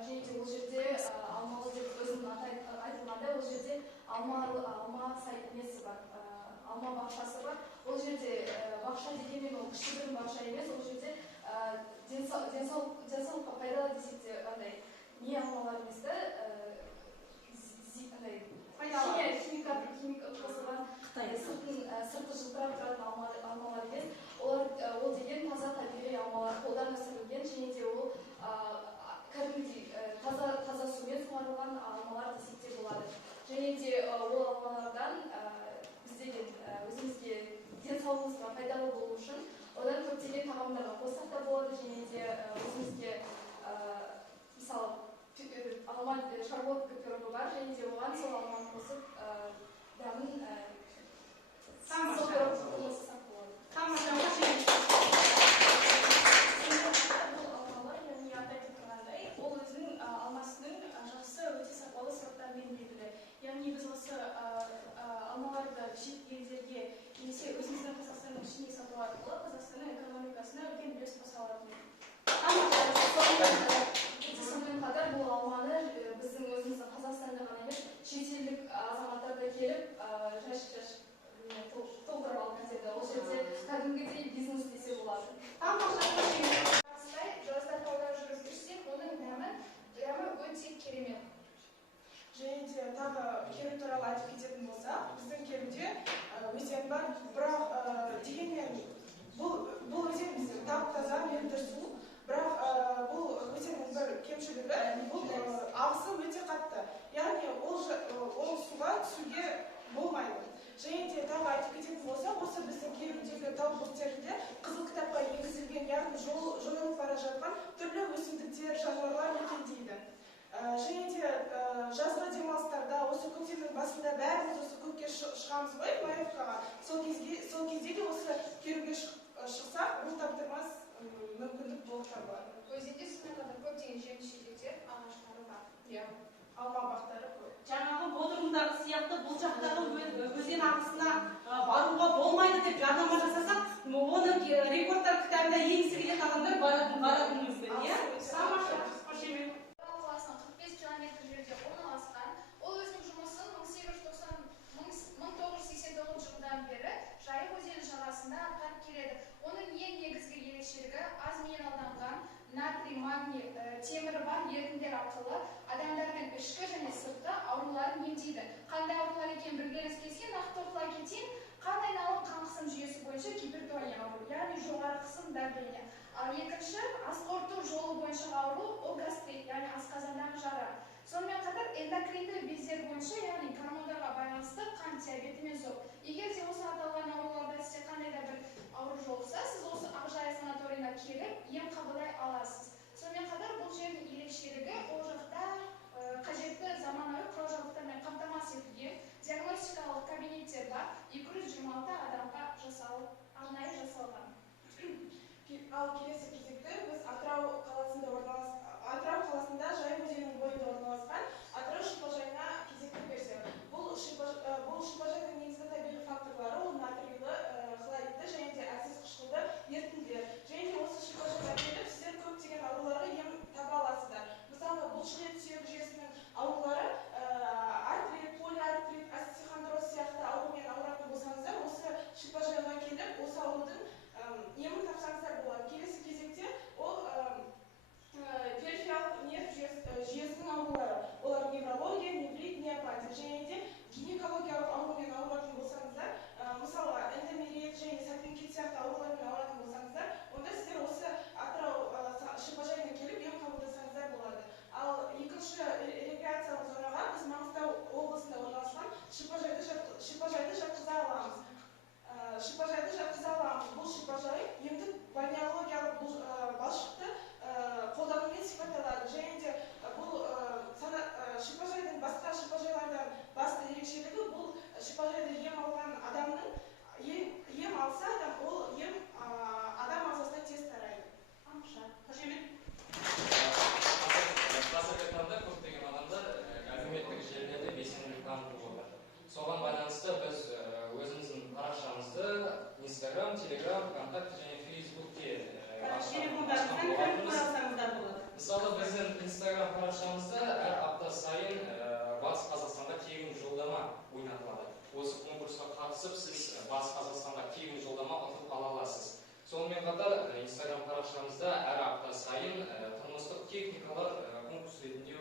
және де ол жерде алмалы деп өзінің аты айтылғандай, ол жерде алма несі бар, алма бақшасы бар. Ол жерде бақша дегенмен ол кішігірім бақша емес, ол жерде денсаулыққа пайдалы десек те андай не алмалар емес та, химикат қосылған сырты жылтырап тұратын алмалар емес. Ол деген таза табиғи алмалар қолдан өсірілген, және де ол кәдімгідей таза сумен суарылған алмалар десек те болады. Және де ол алмалардан өзімізге денсаулығымызға пайдалы болу үшін одан көптеген тағамдарға қоссақ та болады, және де өзімізге мысалы алма шарлотка пирогы бар, және де оған сол алманы қосып дәмін сол пирогты қылмасақ болады. Бұл алмалар, яғни аты айтып тұрғандай, ол өзінің алмасының жақсы, өте сапалы сорттарымен белгілі. Яғни біз осы алмаларды шет елдерге немесе өзіміздің Қазақстанның ішіне сату арқылы Қазақстанның экономикасына үлкен үлес қоса алатынбыз. Сонымен қатар бұл алманы біздің өзіміздің Қазақстанда ғана емес, шетелдік азаматтар да келіп толтырып алып кетеді. Ол жерде кәдімгідей бизнес десе болады. Жазда тауда жүріп жүрсек, оның дәмі өте керемет. Және де тағы керу туралы айтып кететін болсақ, біздің керуде өзен бар, бірақ дегенмен бұл өзен біздің тап-таза мөлдір су, бірақ бұл өзеннің бір кемшілігі, бұл ағысы өте қатты. Яғни ол суға түсуге болмайды. Және де тағы айтып кететін болсақ, осы біздің керудегі тау бөктерінде қызыл кітапқа енгізілген, яғни жойылып бара жатқан түрлі өсімдіктер, жануарлар мекендейді. Және де жазғы демалыстарда осы көктемнің басында бәріміз осы көкке шығамыз ғой, Маевкаға. Сол кезде де осы керуге шықсақ, бұл таптырмас мүмкіндік болып табылады. Өзенде сонымен қатар көптеген жеміс-жидектер, ағаштары бар. Алма бақтары көп. Жаңағы Бодырымдағы сияқты бұл жақтағы өзен ағысына баруға болмайды деп жарнама жасасақ, оны рекордтар кітабына енгісі келетін адамдар баратын мүмкін, иә? Самаша, қошемет. Қаласынан 45 километр жерде орналасқан. Ол өзінің жұмысын 1989 жылдан бері Жайық өзені жағасында атқарып келеді. Оның ең негізгі ерекшелігі аз минералданған натрий, магний, темірі бар ерітінділер арқылы адамдардың ішкі және сыртқы ауруларын емдейді. Қандай аурулар екенін білгіңіз келсе, нақты оқыла кетейін. Қан айналым қан қысым жүйесі бойынша гипертония ауру, яғни жоғары қысым давление. Ал екінші ас қорыту жолы бойынша ауру, ол гастрит, яғни асқазандағы жара. Сонымен қатар эндокринді бездер бойынша, яғни гормондарға байланысты қан диабеті мен зоб. Егер де осы аталған ауруларда сізде қандай да бір ауру жолса, сіз осы Ақжайық санаторийына келіп, ем қабылдай аласыз. Сонымен қатар бұл жердің ерекшелігі, ол жақта қажетті заманауи құрал-жабдықтармен қамтамасыз етілген диагностикалық кабинеттер бар, 226 адамға арнайы жасалған. Ал келесі кезекте біз Атырау қаласында Жайық өзенінің бойында орналасқан Атырау шипажайына кезекті берсек. Бұл шипажайдың негізгі табиғи факторлары ол натрийлі, хлоридті және де әлсіз қышқылды ерітінділер. Және де осы шипажайға келіп сіздер көптеген ауруларға ем таба аласыздар. Мысалы, бұлшықет сүйек жүйесінің аурулары, артрит, полиартрит, остеохондроз сияқты аурумен ауыратын болсаңыздар, осы шипажайға келіп, осы аурудың емін тапсаңыздар болады. Келесі кезекте ол перифериялық нерв жүйесінің аурулары. Олар неврология, неврит, неопатия. Және де гинекологиялық аурумен ауыратын болсаңыздар, мысалы, эндометриит және сальпинкит сияқты аурулармен ауыратын болсаңыздар, онда сіздер осы Атырау шипажайына келіп ем қабылдасаңыздар болады. Ал екінші рекреациялық зонаға біз Маңғыстау облысында орналасқан шипажайды жатқыза аламыз. Бұл шипажай емдік балнеологиялық балшықты қолданумен сипатталады. Және де бұл шипажайдың басқа шипажайлардан басты ерекшелігі, бұл шипажайды ем алған адамның ем алса, ол ем адам ағзасына тез тарайды. Қошемет. Қазіргі таңда көптеген адамдар әлеуметтік желілерде белсенділік танытып отыр. Соған байланысты біз өзіміздің парақшамызды Instagram, Telegram, ВКонтакте және Facebook'те Мысалы біздің Instagram парақшамызда әр апта сайын Батыс Қазақстанға тегін жолдама ойнатылады. Осы конкурсқа қатысып, сіз Батыс Қазақстанға тегін жолдама ұтып ала аласыз. Сонымен қатар Instagram парақшамызда әр апта сайын тұрмыстық техникалар конкурс ретінде